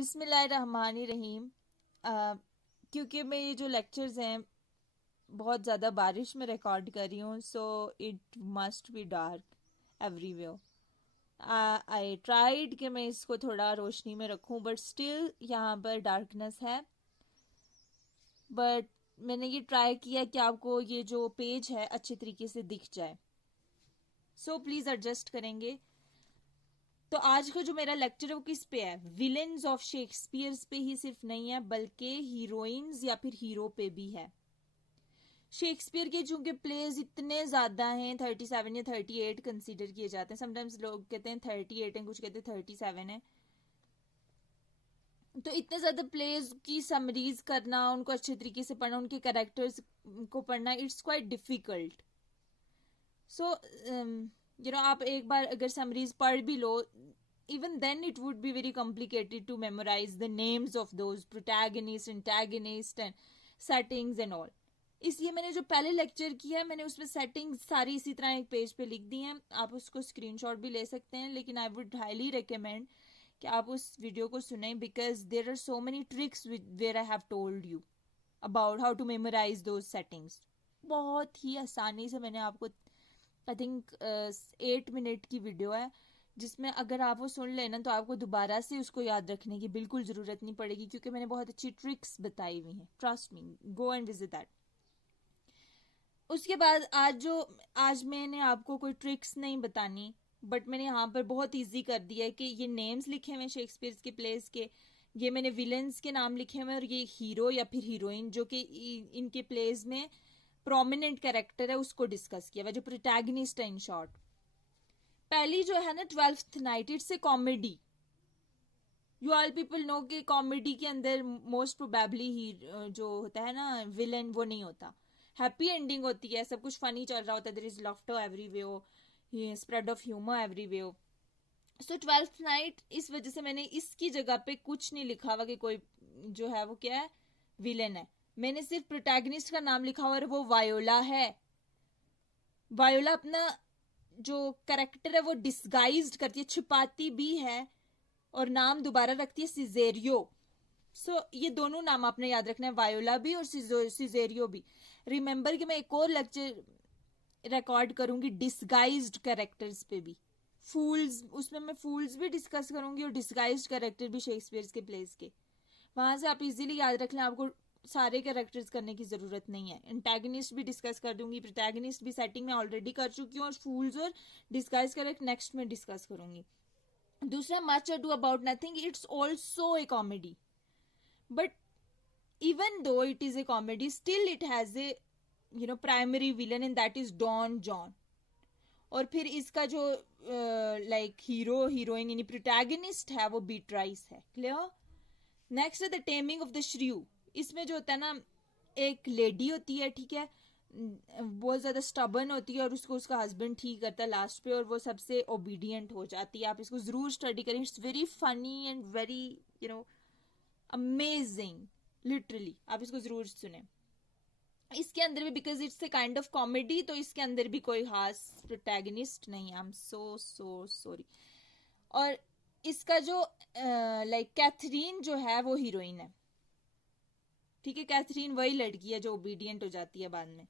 बिस्मिल्लाहिर्रहमानिर्रहीम। क्योंकि मैं ये जो लेक्चर्स हैं बहुत ज़्यादा बारिश में रिकॉर्ड कर रही हूँ, so it must be dark everywhere. I tried कि मैं इसको थोड़ा रोशनी में रखूँ, बट स्टिल यहाँ पर डार्कनेस है। बट मैंने ये ट्राई किया कि आपको ये जो पेज है अच्छे तरीके से दिख जाए, सो प्लीज़ एडजस्ट करेंगे। तो आज का जो मेरा लेक्चर है वो किस पे है? विलेन्स ऑफ शेक्सपियर पे ही सिर्फ नहीं है, बल्कि हीरोइंस या फिर हीरो पे भी है। शेक्सपियर के चूंकि प्लेज इतने ज्यादा हैं, 37 या 38 कंसीडर किए जाते हैं। समटाइम्स लोग कहते हैं 38 हैं, कुछ कहते हैं 37 है। तो इतने ज्यादा प्लेज की समरीज करना, उनको अच्छे तरीके से पढ़ना, उनके कैरेक्टर्स को पढ़ना, इट्स क्वाइट डिफिकल्ट। सो आप एक बार अगर समरीज पढ़ भी लो, even then it would be very complicated to memorize the names of those protagonists, antagonists and settings and all. इसलिए मैंने जो पहले लेक्चर किया है, मैंने उसमें सेटिंग्स सारी इसी तरह एक पेज पे लिख दी हैं। आप उसको स्क्रीनशॉट भी ले सकते हैं, लेकिन आई वुड हाईली रिकमेंड कि आप उस वीडियो को सुनें, because there are so many tricks where I have told you about how to memorise those settings. बहुत ही आसानी से मैंने आपको, आई थिंक 8 मिनट की वीडियो है, जिसमें अगर आप वो सुन लेना तो आपको दोबारा से उसको याद रखने की बिल्कुल ज़रूरत नहीं पड़ेगी, क्योंकि मैंने बहुत अच्छी ट्रिक्स बताई हुई हैं। Trust me, go and visit that. उसके बाद आज मैंने आपको कोई ट्रिक्स नहीं बतानी, बट मैंने यहाँ पर बहुत इजी कर दिया है कि ये नेम्स लिखे हुए हैं शेक्सपियर के प्लेस के, ये मैंने विलेंस के नाम लिखे हुए हैं, और ये हीरो या फिर हीरोइन जो कि इनके प्लेस में प्रोमिनेंट कैरेक्टर है उसको डिस्कस किया हुआ, जो प्रोटैगनिस्ट है इन शॉर्ट। पहली जो है ना, 12th night, it's a comedy. You all people know कि कॉमेडी के अंदर मोस्ट प्रोबेबली ही जो होता है ना विलन, वो नहीं होता, हैप्पी एंडिंग होती है, सब कुछ फनी चल रहा होता है, there is laughter everywhere, spread of humour everywhere. So 12th night, इस वजह से मैंने इसकी जगह पे कुछ नहीं लिखा हुआ कि कोई जो है वो क्या है, विलन है। मैंने सिर्फ प्रोटैगनिस्ट का नाम लिखा हुआ और वो वायोला है। वायोला अपना जो कैरेक्टर है वो डिस्गाइज्ड करती है, छुपाती भी है, और नाम दोबारा रखती है सिजेरियो। सो ये दोनों नाम आपने याद रखना है, वायोला भी और सिजेरियो भी। रिमेंबर कि मैं एक और लेक्चर रिकॉर्ड करूंगी डिस्गाइज्ड कैरेक्टर्स पे भी, फूल्स, उसमें मैं फूल्स भी डिस्कस करूंगी और डिस्गाइज्ड कैरेक्टर भी शेक्सपियर के प्लेस के। वहां से आप इजीली याद रख लें, आपको सारे कैरेक्टर्स करने की जरूरत नहीं है। एंटैगनिस्ट भी डिस्कस कर दूंगी, प्रोटैगनिस्ट भी सेटिंग में ऑलरेडी कर चुकी हूँ, और फूल्स और डिस्गाइज कैरेक्टर नेक्स्ट में डिस्कस करूंगी। दूसरा, much ado about nothing, it's also a comedy, but even though it is a comedy, still it has a primary villain, and that is Don John. और फिर इसका जो hero heroine यानी protagonist है वो बीट्राइस है। क्लियर? नेक्स्ट है the taming of the श्रियू। इसमें जो होता है ना, एक लेडी होती है, ठीक है, बहुत ज्यादा स्टबर्न होती है, और उसको उसका हस्बैंड ठीक करता है लास्ट पे, और वो सबसे ओबीडियंट हो जाती है। आप इसको जरूर स्टडी करें, it's very funny and very amazing, literally आप इसको जरूर सुने। इसके अंदर भी, because it's a kind of comedy, तो इसके अंदर भी कोई खास प्रोटैगनिस्ट नहीं है। I am so sorry. और इसका जो कैथरीन जो है वो हीरोइन है, ठीक है। कैथरीन वही लड़की है जो ओबीडियंट हो जाती है बाद में।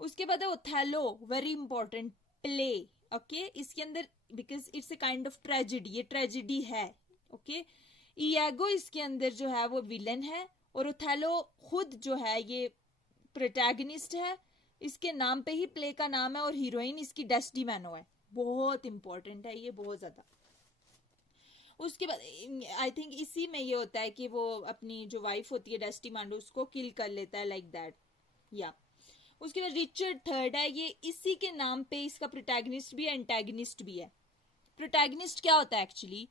उसके बाद है Othello, very important play, okay. इसके अंदर, because it's a kind of tragedy, ये ट्रेजेडी है, ओके। इयागो इसके अंदर जो है वो विलन है, और ओथेलो खुद जो है ये प्रोटैगनिस्ट है। इसके नाम पे ही प्ले का नाम है, और हीरोइन इसकी डेस्टिमैनो है। बहुत इंपॉर्टेंट है ये, बहुत ज्यादा। उसके बाद आई थिंक इसी में ये होता है कि वो अपनी जो वाइफ होती है डेस्टिमांडो, उसको किल कर लेता है, लाइक दैट, या। उसके बाद रिचर्ड थर्ड है, ये इसी के नाम पे इसका प्रोटैगनिस्ट भी है, एंटैगनिस्ट भी है। प्रोटैगनिस्ट क्या होता है एक्चुअली?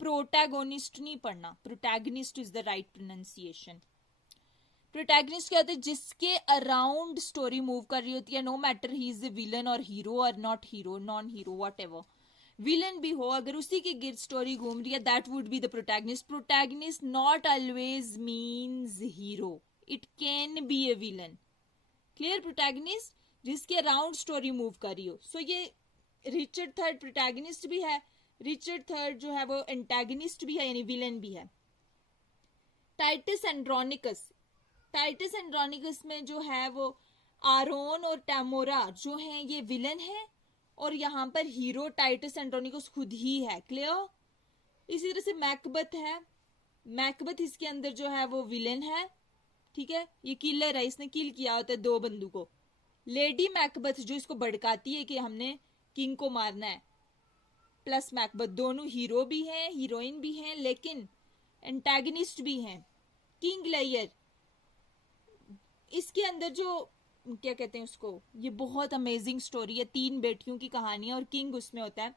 प्रोटैगोनिस्ट नहीं पढ़ना, protagonist is the right pronunciation. Protagonist क्या होता है? जिसके अराउंड स्टोरी मूव कर रही होती है, no matter he is the villain और हीरो और not hero, non hero, whatever villain भी हो, अगर उसी की गिर्द स्टोरी घूम रही है, that would be the protagonist. Protagonist not always means hero, it can be A villain. Clear? Protagonist जिसके अराउंड स्टोरी मूव कर रही हो। सो ये रिचर्ड थर्ड प्रोटैगनिस्ट भी है, रिचर्ड थर्ड जो है वो एंटागनिस्ट भी है यानी विलन भी है। टाइटस एंड्रोनिकस, टाइटस एंड्रोनिकस में जो है वो आरोन और टैमोरा जो हैं ये विलन है और यहाँ पर हीरो टाइटस एंड्रोनिकस खुद ही है। क्लियर? इसी तरह से मैकबथ है, मैकबथ इसके अंदर जो है वो विलन है, ठीक है, ये किलर है, इसने किल किया होता है 2 बंदूकों। लेडी मैकबथ जो इसको भड़काती है कि हमने किंग को मारना है, प्लस मैकबथ, दोनों हीरो भी हैं हीरोइन भी हैं लेकिन एंटागनिस्ट भी हैं। किंग लेयर, इसके अंदर जो क्या कहते हैं उसको, ये बहुत अमेजिंग स्टोरी है, 3 बेटियों की कहानी है और किंग उसमें होता है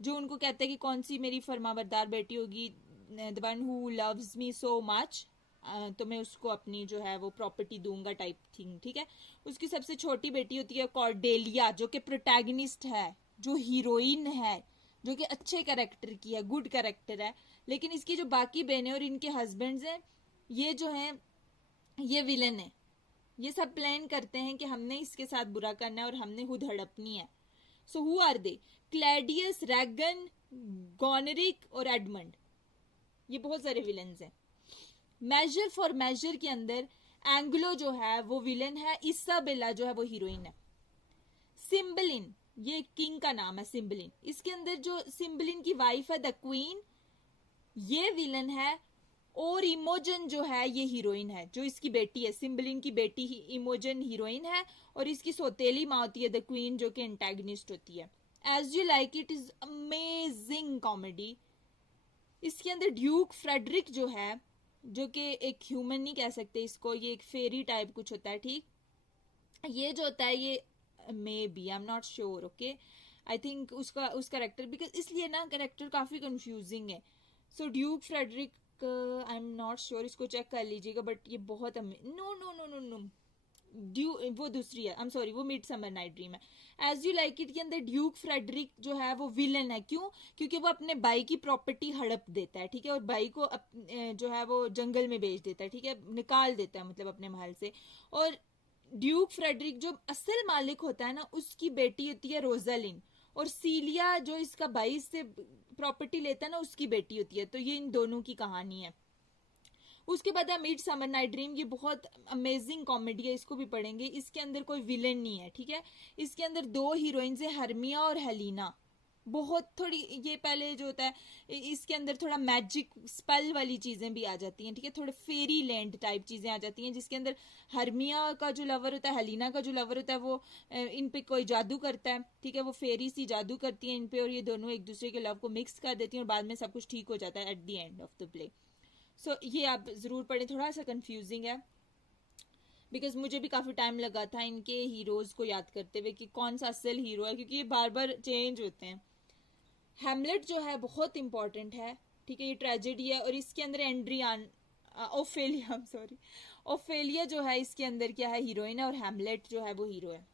जो उनको कहता है कि कौन सी मेरी फरमाबरदार बेटी होगी, the one who loves me so much, तो मैं उसको अपनी जो है वो प्रॉपर्टी दूंगा टाइप थिंग, ठीक है। उसकी सबसे छोटी बेटी होती है कॉर्डेलिया जो कि प्रोटैगनिस्ट है, जो हीरोइन है, जो कि अच्छे कैरेक्टर की है, गुड कैरेक्टर है। लेकिन इसकी जो बाकी बहनें और इनके हस्बैंड्स हैं ये जो हैं ये विलन है, ये सब प्लान करते हैं कि हमने इसके साथ बुरा करना है और हमने खुद हड़पनी है। So who are they? क्लैडियस, रैगन, गॉनरिक और एडमंड, ये बहुत सारे विलन्स हैं। मेजर फॉर मेजर के अंदर एंग्लो जो है वो विलन है, इसाबेला जो है वो हीरोइन है। सिम्बलिन, ये किंग का नाम है सिम्बलिन, इसके अंदर जो सिम्बलिन की वाइफ है द क्वीन ये विलन है और इमोजन जो है ये हीरोइन है, जो इसकी बेटी है, सिम्बलिन की बेटी ही इमोजन हीरोइन है और इसकी सौतेली माँ होती है द क्वीन जो कि एंटागनिस्ट होती है। As you like it is amazing comedy. इसके अंदर ड्यूक फ्रेडरिक जो है, जो कि एक ह्यूमन नहीं कह सकते इसको, ये एक फेरी टाइप कुछ होता है, ठीक, ये जो होता है ये maybe, I am not sure, okay, I think उस कैरेक्टर, बिकॉज इसलिए ना कैरेक्टर काफी कंफ्यूजिंग है। So Duke Frederick, I am not sure, इसको चेक कर लीजिएगा, बट ये बहुत no no no no no वो दूसरी है, आई एम सॉरी, वो मिडसमर नाइट ड्रीम है। एज यू लाइक इट के अंदर ड्यूक फ्रेडरिक जो है वो विलन है। क्यों? क्योंकि वो अपने भाई की प्रॉपर्टी हड़प देता है, ठीक है, और भाई को जो है वो जंगल में बेच देता है, ठीक है, निकाल देता है मतलब अपने महल से। और ड्यूक फ्रेडरिक जो असल मालिक होता है ना, उसकी बेटी होती है रोजालिन, और सीलिया जो इसका भाई से प्रॉपर्टी लेता है ना, उसकी बेटी होती है। तो ये इन दोनों की कहानी है। उसके बाद है मिडसमर नाइट ड्रीम, ये बहुत अमेजिंग कॉमेडी है, इसको भी पढ़ेंगे। इसके अंदर कोई विलेन नहीं है, ठीक है, इसके अंदर 2 हीरोइंस है, हर्मिया और हेलिना। बहुत थोड़ी ये पहले जो होता है इसके अंदर थोड़ा मैजिक स्पेल वाली चीजें भी आ जाती हैं, ठीक है, थोड़े फेरी लैंड टाइप चीजें आ जाती हैं, जिसके अंदर हर्मिया का जो लवर होता है, हेलिना का जो लवर होता है, वो इन पे कोई जादू करता है, ठीक है, वो फेरी सी जादू करती है इन पे और ये दोनों एक दूसरे के लव को मिक्स कर देती हैं और बाद में सब कुछ ठीक हो जाता है at the end of the play. So ये आप जरूर पढ़ें, थोड़ा सा कंफ्यूजिंग है बिकॉज मुझे भी काफी टाइम लगा था इनके हीरोज को याद करते हुए कि कौन सा असल हीरो है, क्योंकि ये बार बार चेंज होते हैं। हैमलेट जो है बहुत इंपॉर्टेंट है, ठीक है, ये ट्रेजेडी है और इसके अंदर ओफेलिया, सॉरी, ओफेलिया जो है इसके अंदर क्या है, हीरोइन है, और हैमलेट जो है वो हीरो है।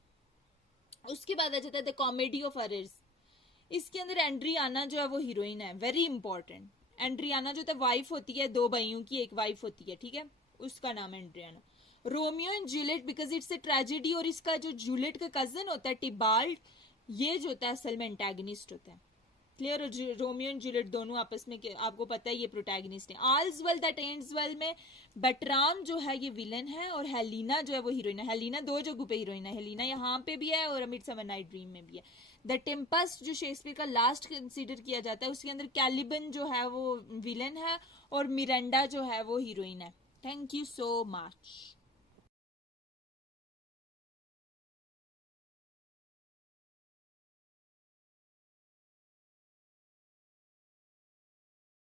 उसके बाद आ जाता है द कॉमेडी ऑफ अरर्स, इसके अंदर एंड्रियाना जो है वो हीरोइन है, वेरी इंपॉर्टेंट। एंड्रियाना जो वाइफ होती है, 2 भाइयों की एक वाइफ होती है, ठीक है, उसका नाम है Adriana. Romeo and Juliet because it's a tragedy, और इसका जो जूलियट का कजन होता है टिबाल्ट, ये जो होता है असल में एंटागनिस्ट होता है। क्लियर? रोमियो एंड जूलियट दोनों आपस में, आपको पता है ये प्रोटैगनिस्ट है। आल्स वेल दैट एंड्स वेल में बटराम जो है ये विलन है और हेलिना जो है वो हीरोइन है। हेलिना 2 जगहों पे हीरोइन है, हेलिना यहाँ पे भी है और मिडसमर नाइट ड्रीम में भी है। द टेम्पेस्ट जो शेक्सपियर का लास्ट कंसीडर किया जाता है, उसके अंदर कैलिबन जो है वो विलन है और मिरांडा जो है वो हीरोइन है। Thank you so much.